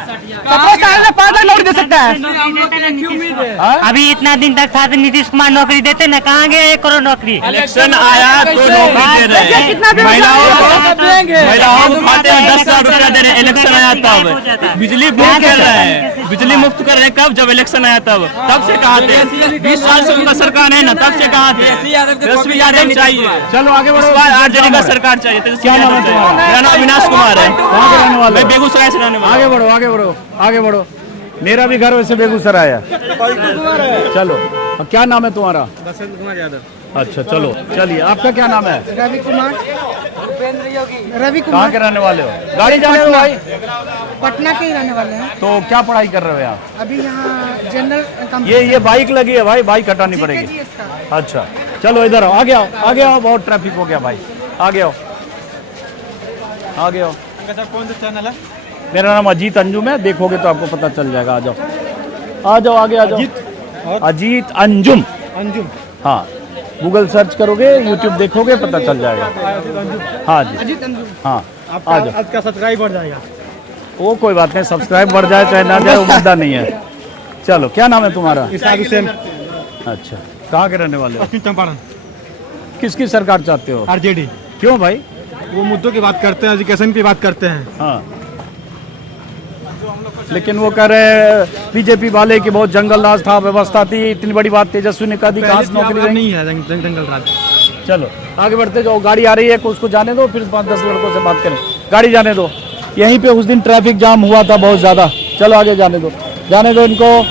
5 लाख नौकरी दे सकता है। अभी इतना दिन तक था तो नीतीश कुमार नौकरी देते ना, कहाँ गए 1 करोड़ नौकरी? इलेक्शन आया तो नौकरी दे रहे हैं। महिलाओं को खाते में 10 लाख रुपया दे रहे हैं। इलेक्शन आया तब बिजली बिल के खेल रहे हैं, बिजली मुफ्त कर रहे हैं। कब? जब इलेक्शन आया तब से कहा थे। 20 साल से उनका सरकार है ना, तब से कहा थे तेजस्वी यादव चाहिए। चलो आगे बढ़ो। आरजेडी का सरकार चाहिए। क्या नाम है तुम्हारा? मेरा नाम अविनाश कुमार है। कहाँ के रहने वाले? मैं बेगूसराय से रहने वाला। आगे बढ़ो, आगे बढ़ो, आगे बढ़ो। मेरा भी घर वैसे बेगूसराय है। चलो, क्या नाम है तुम्हारा? बसंत कुमार यादव। अच्छा चलो, चलिए। आपका क्या नाम है? रवि कुमार। रवि कहाँ कुमार के रहने वाले हो? गाड़ी जाने दो भाई। पटना के ही रहने वाले हैं। तो क्या पढ़ाई कर रहे हो यहाँ? अभी यहाँ जनरल ये बाइक लगी है भाई, बाइक हटानी पड़ेगी। अच्छा चलो, इधर आओ, आगे आओ, आगे आओ। बहुत ट्रैफिक हो गया भाई, आगे आओ, आगे आओ। कौन सा चैनल है? मेरा नाम अजीत अंजुम है, देखोगे तो आपको पता चल जाएगा। आ जाओ, आ जाओ, आगे आ जाओ। अजीत अंजुम। अंजुम। हाँ, गूगल सर्च करोगे, यूट्यूब देखोगे, पता चल जाएगा। हाँ जी, अजीत अंजुम। हाँ, आ जाओ। आज का सब्सक्राइब बढ़ जाएगा। वो कोई बात नहीं, सब्सक्राइब बढ़ जाए चाहे ना जाए, वो मुद्दा नहीं है। चलो, क्या नाम है तुम्हारा? इरशाद हुसैन। अच्छा, कहाँ के रहने वाले हो? पश्चिम चंपारण। किसकी सरकार चाहते हो? आरजेडी। क्यों भाई? वो मुद्दों की बात करते हैं, एजुकेशन की बात करते हैं। हाँ, लेकिन वो कह रहे बीजेपी वाले की बहुत जंगल राज था, व्यवस्था थी, इतनी बड़ी बात तेजस्वी ने कहा दी, कहाँ से नौकरी नहीं है जंगल राज। चलो आगे बढ़ते जाओ, गाड़ी आ रही है, उसको जाने दो, फिर 5-10 लड़कों से बात करें। गाड़ी जाने दो। यहीं पे उस दिन ट्रैफिक जाम हुआ था बहुत ज्यादा। चलो आगे जाने दो, जाने दो इनको,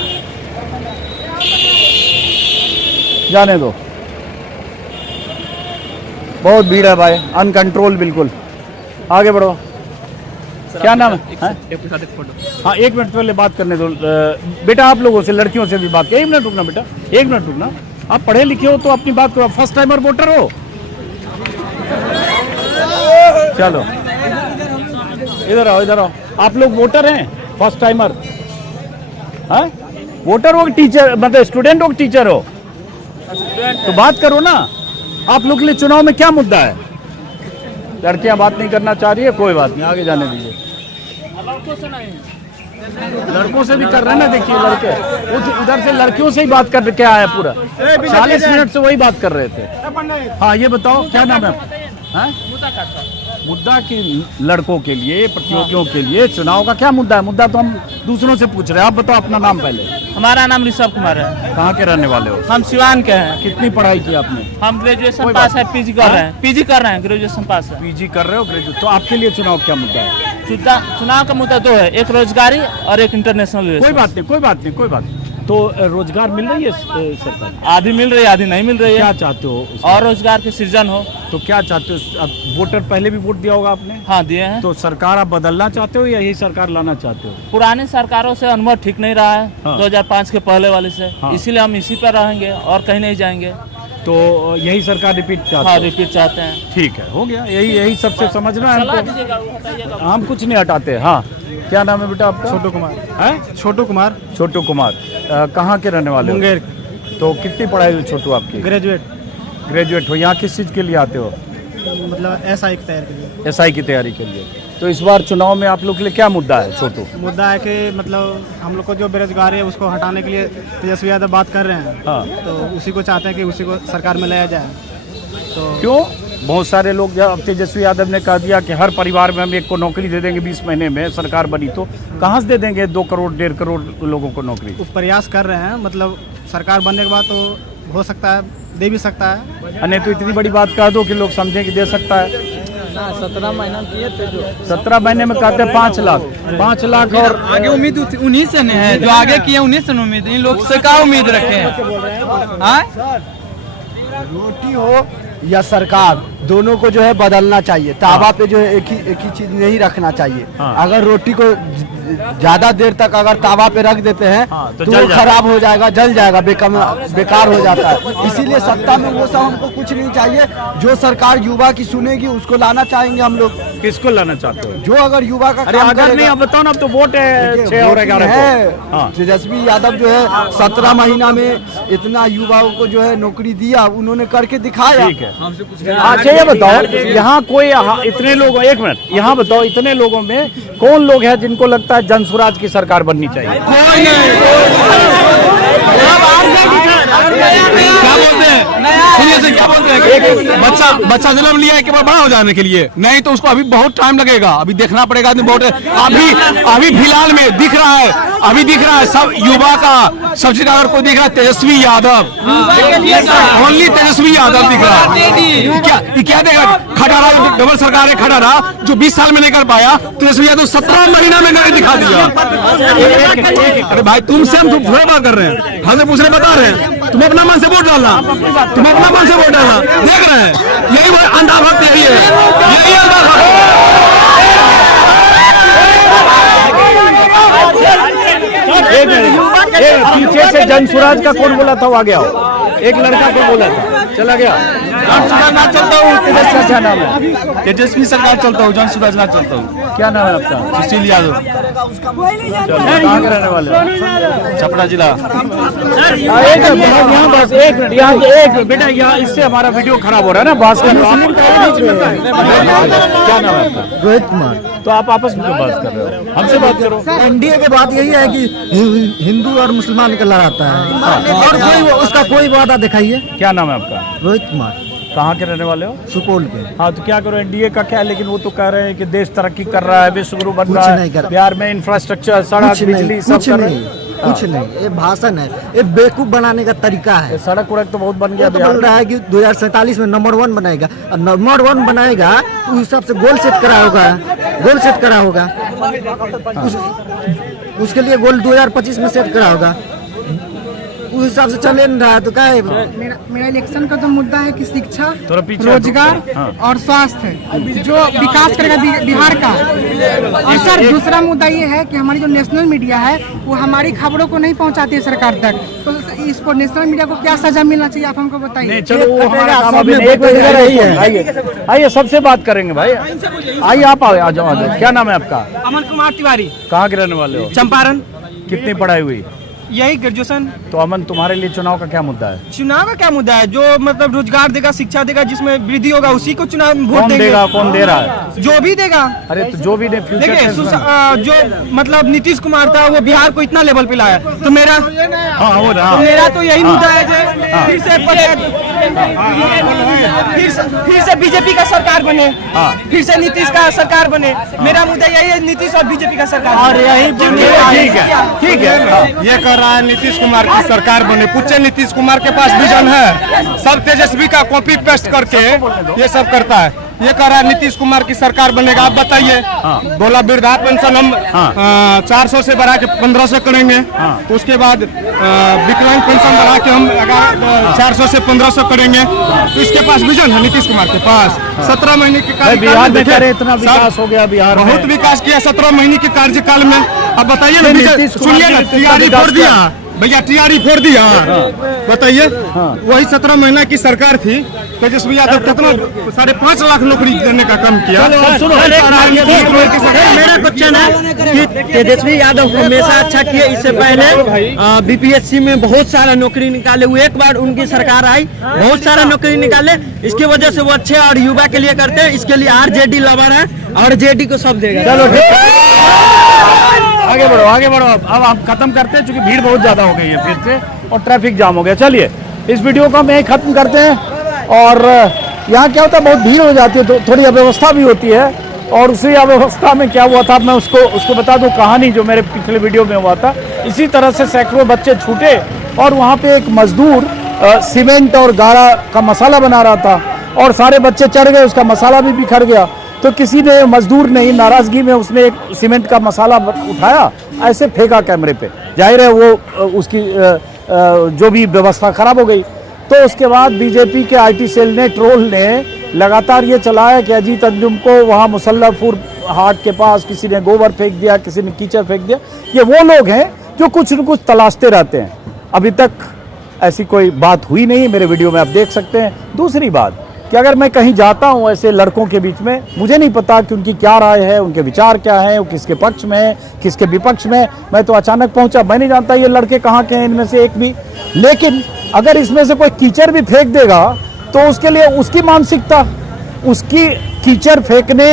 जाने दो। बहुत भीड़ है भाई, अनकंट्रोल बिल्कुल। आगे बढ़ो। क्या नाम है? हाँ, 1 मिनट पहले बात करने दो। बेटा आप लोगों से, लड़कियों से भी बात करें। 1 मिनट रुकना बेटा, 1 मिनट रुकना। आप पढ़े लिखे हो तो अपनी बात करो। फर्स्ट टाइमर वोटर हो? चलो इधर आओ, इधर आओ। आप लोग वोटर हैं? First timer? हाँ, वोटर हो, टीचर मतलब स्टूडेंट हो, टीचर हो? तो बात करो ना। आप लोग के लिए चुनाव में क्या मुद्दा है? लड़कियां बात नहीं करना चाह रही है, कोई बात नहीं, आगे जाने दीजिए। लड़कों से भी कर रहे हैं ना, देखिए लड़के उधर से लड़कियों से ही बात कर के आया पूरा। 40 मिनट से वही बात कर रहे थे। हाँ, ये बताओ क्या नाम है? हाँ? मुद्दा की लड़कों के लिए, प्रतियोगियों के लिए चुनाव का क्या मुद्दा है? मुद्दा तो हम दूसरों से पूछ रहे हैं। आप बताओ अपना नाम पहले। हमारा नाम ऋषभ कुमार है। कहाँ के रहने वाले हो? हम सिवान के हैं। कितनी पढ़ाई की आपने? हम ग्रेजुएशन पास है, पीजी कर रहे हैं। पीजी कर रहे हैं, ग्रेजुएशन पास है। पीजी कर रहे हो, ग्रेजुएट। तो आपके लिए चुनाव क्या मुद्दा है? चुनाव का मुद्दा 2 है, एक रोजगारी और एक इंटरनेशनल। कोई बात नहीं, कोई बात नहीं, कोई बात नहीं। तो रोजगार मिल रही है सरकार? आधी मिल रही है, आधी नहीं मिल रही है। क्या चाहते हो? और रोजगार के सृजन हो। तो क्या चाहते हो? अब वोटर पहले भी वोट दिया होगा आपने? हाँ, दिए हैं। तो सरकार आप बदलना चाहते हो या यही सरकार लाना चाहते हो? पुरानी सरकारों से अनुभव ठीक नहीं रहा है। हाँ। 2005 के पहले वाले से। हाँ। इसीलिए हम इसी पर रहेंगे और कहीं नहीं जाएंगे। तो यही सरकार रिपीट चाहते हाँ, हो? रिपीट चाहते हैं। ठीक है, हो गया। यही सबसे समझना है सलाह हमको। दीजिएगा, वो हटाइएगा। हम कुछ नहीं हटाते। हाँ, क्या नाम है बेटा आपका? छोटू कुमार। है? छोटू कुमार। छोटू कुमार। कहाँ के रहने वाले हो? मुंगेर। तो कितनी पढ़ाई हुई छोटू आपकी? ग्रेजुएट। ग्रेजुएट हो। यहाँ किस चीज़ के लिए आते हो? मतलब एसआई की तैयारी के लिए। एसआई की तैयारी के लिए। तो इस बार चुनाव में आप लोग के लिए क्या मुद्दा है छोटू? मुद्दा है कि मतलब हम लोग को जो बेरोजगारी है उसको हटाने के लिए तेजस्वी यादव बात कर रहे हैं। हाँ। तो उसी को चाहते हैं कि उसी को सरकार में लाया जाए। तो क्यों? बहुत सारे लोग, जब तेजस्वी यादव ने कह दिया कि हर परिवार में हम एक को नौकरी दे देंगे 20 महीने में, सरकार बनी तो कहाँ से दे देंगे 2 करोड़ 1.5 करोड़ लोगों को नौकरी? वो प्रयास कर रहे हैं, मतलब सरकार बनने के बाद तो हो सकता है, दे भी सकता है। नहीं तो इतनी बड़ी बात कह दो कि लोग समझें कि दे सकता है। 17 महीना किए थे जो 17 महीने में कहते हैं 5 लाख। 5 लाख और आगे उम्मीद उन्हीं से नहीं है, जो आगे किए उन्हीं से उम्मीद। इन लोग से क्या उम्मीद रखे हैं? हाँ? रोटी हो या सरकार, दोनों को जो है बदलना चाहिए। तावा पे जो है एक ही चीज नहीं रखना चाहिए। अगर रोटी को ज्यादा देर तक अगर तावा पे रख देते हैं तो वो खराब हो जाएगा, जल जाएगा, बेकार हो जाता है। इसीलिए सत्ता में वो सब हमको कुछ नहीं चाहिए। जो सरकार युवा की सुनेगी उसको लाना चाहेंगे हम लोग। किसको लाना चाहते हो? जो अगर युवा का अरे अगर नहीं, आप बताओ ना। अब तो वोट है 6 और 11 है। तेजस्वी यादव जो है 17 महीना में इतना युवाओं को जो है नौकरी दिया, उन्होंने करके दिखाया। ठीक है। अच्छा ये बताओ, यहाँ कोई इतने लोग, 1 मिनट, यहाँ बताओ इतने लोगों में कौन लोग हैं जिनको लगता है जनसुराज की सरकार बननी चाहिए? बोलते हैं? सुनिए से क्या बोलते हैं? बच्चा जन्म लिया है केवल बड़ा हो जाने के लिए, नहीं तो उसको अभी बहुत टाइम लगेगा, अभी देखना पड़ेगा। बहुत अभी फिलहाल में दिख रहा है, सब युवा का सबसे ज्यादा कोई दिख रहा है तेजस्वी यादव, ओनली तेजस्वी यादव दिख रहा है। क्या देगा? खटारा डबल सरकार है, खटारा जो 20 साल में नहीं कर पाया, तेजस्वी यादव 17 महीना में करके दिखा दिया। अरे भाई तुमसे हम थोड़ा बात कर रहे हैं, हमसे पूछ रहे बता रहे हैं, तुम अपना मन से वोट डालना, देख रहे हैं, यही अंधाभक्त यही है, यही अंधाभक्त। पीछे से जन स्वराज का कौन बोला था वो आ गया, एक लड़का को बोला था चला गया। ना चलता हूँ, तेजस्वी क्या नाम है? तेजस्वी सरकार चलता हूँ, जन स्वराज ना चलता हूँ। क्या नाम है आपका? सुशील यादव। कहाँ के रहने वाले? छपरा जिला। यहाँ बस एक मिनट, यहाँ एक बेटा, यहाँ इससे हमारा वीडियो खराब हो रहा है ना, बात कर। क्या नाम है आपका? रोहित कुमार। तो आप आपस में क्यों बात कर रहे हो? हमसे बात करो। एनडीए की बात यही है कि हिंदू और मुसलमान का लड़ाता है, और उसका कोई वादा दिखाइए। क्या नाम है आपका? रोहित कुमार। कहाँ के रहने वाले हो? सुपौल के। हाँ, तो क्या करो, एनडीए का क्या है, लेकिन वो तो कह रहे हैं कि देश तरक्की कर रहा है, विश्व गुरु बन रहा है, बिहार में इंफ्रास्ट्रक्चर, सड़क, बिजली सब कर रहे हैं। कुछ नहीं, ये भाषण है, ये बेवकूफ बनाने का तरीका है। सड़क उड़क तो बहुत बन गया, तो बोल रहा है कि 2047 में नंबर 1 बनाएगा, और नंबर 1 बनाएगा तो उस हिसाब से गोल सेट करा होगा, उसके लिए गोल 2025 में सेट करा होगा, उस हिसाब से चले नहीं रहा तो क्या है। मेरा इलेक्शन का तो मुद्दा है कि शिक्षा, रोजगार और स्वास्थ्य जो विकास करेगा बिहार का। और सर दूसरा मुद्दा ये है कि हमारी जो नेशनल मीडिया है वो हमारी खबरों को नहीं पहुंचाती है सरकार तक, तो इसको नेशनल मीडिया को क्या सजा मिलना चाहिए आप हमको बताइए। चलो वो हमारा काम अभी आइए सबसे बात करेंगे भाई, आइए आप आ जाओ। क्या नाम है आपका? अमन कुमार तिवारी। कहाँ के रहने वाले हो? चंपारण। कितनी पढ़ाई हुई? यही ग्रेजुएशन। तो अमन, तुम्हारे लिए चुनाव का क्या मुद्दा है? चुनाव का क्या मुद्दा है? जो मतलब रोजगार देगा, शिक्षा देगा, जिसमें वृद्धि होगा उसी को चुनाव वोट देंगे। कौन दे रहा है? जो भी देगा। अरे तो जो भी दे, देखिए जो मतलब नीतीश कुमार था वो बिहार को इतना लेवल पे लाया, तो मेरा तो यही मुद्दा है जो फिर से बीजेपी का सरकार बने, फिर से नीतीश का सरकार बने। मेरा मुद्दा यही है, नीतीश और बीजेपी का सरकार। और यही ठीक है। ये कर रहा है नीतीश कुमार की सरकार बने, पूछे नीतीश कुमार के पास विजन है, सब तेजस्वी का कॉपी पेस्ट करके ये सब करता है। ये कह रहा है नीतीश कुमार की सरकार बनेगा, आप बताइए। बोला वृद्धा पेंशन हम 400 से बढ़ा के 1500 करेंगे, उसके बाद विकलांग पेंशन बढ़ा के हम 400 से 1500 करेंगे। तो इसके पास विजन है नीतीश कुमार के पास। 17 महीने के बिहार में इतना विकास हो गया, बिहार बहुत विकास किया 17 महीने के कार्यकाल में। अब बताइए ना, सुनिए ना, टीआरई फोड़ दिया भैया, टीआरई फोड़ दिया, बताइए। वही 17 महीना की सरकार थी, तेजस्वी यादव कितना 5.5 लाख नौकरी देने का काम किया। मेरा क्वेश्चन है कि तेजस्वी यादव हमेशा अच्छा किए, इससे पहले बीपीएससी में बहुत सारा नौकरी निकाले हुए, एक बार उनकी सरकार आई बहुत सारा नौकरी निकाले, इसकी वजह से वो अच्छे और युवा के लिए करते हैं। इसके लिए आरजेडी लवर है और जेडी को सब देगा। चलो ठीक, आगे बढ़ो अब आप खत्म करते हैं, क्योंकि भीड़ बहुत ज्यादा हो गई है फिर से और ट्रैफिक जाम हो गया। चलिए इस वीडियो को हम यहीं खत्म करते हैं। और यहाँ क्या होता है, बहुत भीड़ हो जाती है तो थोड़ी अव्यवस्था भी होती है, और उसी अव्यवस्था में क्या हुआ था मैं उसको बता दूं कहानी जो मेरे पिछले वीडियो में हुआ था। इसी तरह से सैकड़ों बच्चे छूटे और वहाँ पे एक मजदूर सीमेंट और गारा का मसाला बना रहा था, और सारे बच्चे चढ़ गए, उसका मसाला भी बिखर गया। तो किसी ने, मजदूर ने नाराजगी में उसने एक सीमेंट का मसाला उठाया, ऐसे फेंका कैमरे पे, जाहिर है वो उसकी जो भी व्यवस्था खराब हो गई। तो उसके बाद बीजेपी के आईटी सेल ने, ट्रोल ने लगातार ये चलाया कि अजीत अंजुम को वहाँ मुसल्लफपुर हाट के पास किसी ने गोबर फेंक दिया, किसी ने कीचड़ फेंक दिया। ये वो लोग हैं जो कुछ न कुछ तलाशते रहते हैं। अभी तक ऐसी कोई बात हुई नहीं, मेरे वीडियो में आप देख सकते हैं। दूसरी बात कि अगर मैं कहीं जाता हूं ऐसे लड़कों के बीच में, मुझे नहीं पता कि उनकी क्या राय है, उनके विचार क्या है, वो किसके पक्ष में है, किसके विपक्ष में। मैं तो अचानक पहुंचा, मैं नहीं जानता ये लड़के कहाँ के हैं इनमें से एक भी। लेकिन अगर इसमें से कोई कीचड़ भी फेंक देगा तो उसके लिए उसकी मानसिकता, उसकी कीचड़ फेंकने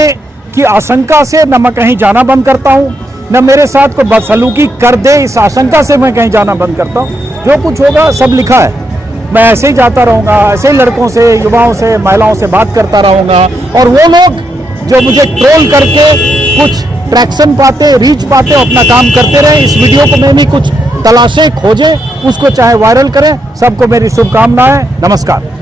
की आशंका से न मैं कहीं जाना बंद करता हूँ, न मेरे साथ कोई बदसलूकी कर दे इस आशंका से मैं कहीं जाना बंद करता हूँ। जो कुछ होगा सब लिखा है, मैं ऐसे ही जाता रहूँगा, ऐसे ही लड़कों से, युवाओं से, महिलाओं से बात करता रहूँगा। और वो लोग जो मुझे ट्रोल करके कुछ ट्रैक्शन पाते, रीच पाते, अपना काम करते रहे। इस वीडियो को में भी कुछ तलाशें, खोजें, उसको चाहे वायरल करें। सबको मेरी शुभकामनाएं। नमस्कार।